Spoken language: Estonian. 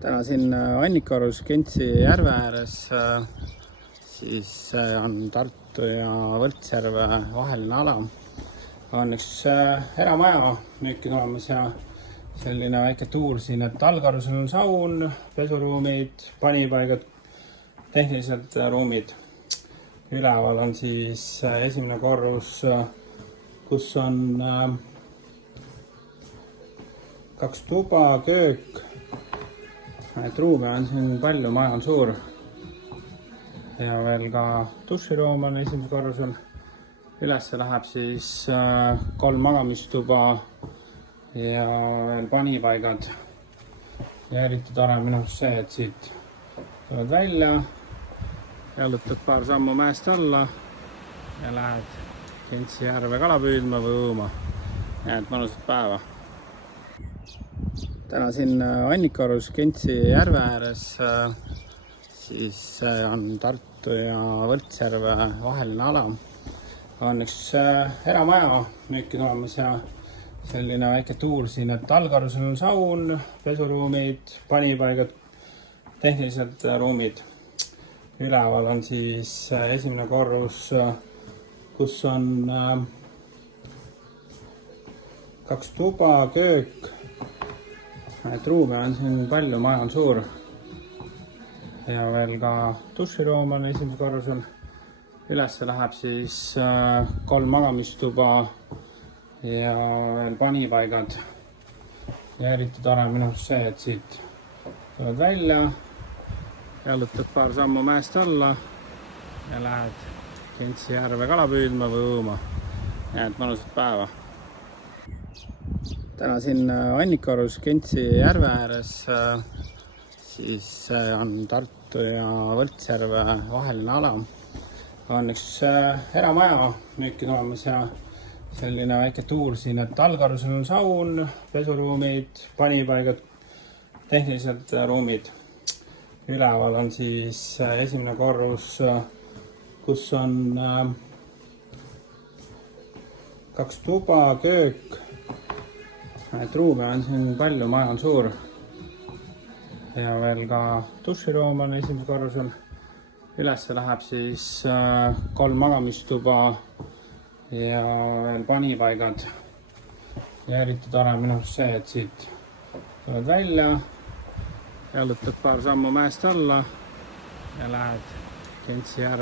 Täna siin Annikarus Kentsi järve ääres siis on Tartu ja Võltsjärve vaheline ala. On üks eramaja nüüdki tulemas ja selline väike tuur siin, et allkarusel on saun, pesuruumid, panipaigad, tehnilised ruumid. Üleval on siis esimene korrus, kus on 2 tuba, köök. Et ruume on siin palju, maja on suur ja veel ka duširuum on esimesel korrusel. Ülesse läheb siis 3 magamistuba ja veel panipaigad. Ja eriti tore minu arust see, et siit tuled välja, jalutad paar sammu mäest alla ja lähed Kentsi järve kala püüdma või ujuma. Ja et mõnusat päeva. Täna siin Annikarus Kentsi järve ääres siis on Tartu ja Võltsjärve vaheline ala. On üks eramaja nüüdki tulemas ja selline väike tuur siin, et allkarusel on saun, pesuruumid, panipaigad, tehnilised ruumid. Üleval on siis esimene korrus, kus on 2 tuba, köök. Et ruume on siin palju, maja on suur ja veel ka duširuum on esimesel korrusel. Ülesse läheb siis 3 magamistuba ja veel panipaigad. Ja eriti tore minu arust see, et siit tuled välja, jalutad paar sammu mäest alla ja lähed Kentsi järve kala püüdma või ujuma. Ja et mõnusat päeva. Täna siin Annikarus Kentsi järve ääres siis on Tartu ja Võltsjärve vaheline ala. On üks eramaja nüüdki tulemas ja selline väike tuur siin, et allkarusel on saun, pesuruumid, panipaigad, tehnilised ruumid. Üleval on siis esimene korrus, kus on 2 tuba, köök. Et ruume on siin palju, maja on suur ja veel ka duširuum on esimesel korrusel. Ülesse läheb siis 3 magamistuba ja veel panipaigad. Ja eriti tore minu arust see, et siit tuled välja, jalutad paar sammu mäest alla ja lähed Kentsi järve.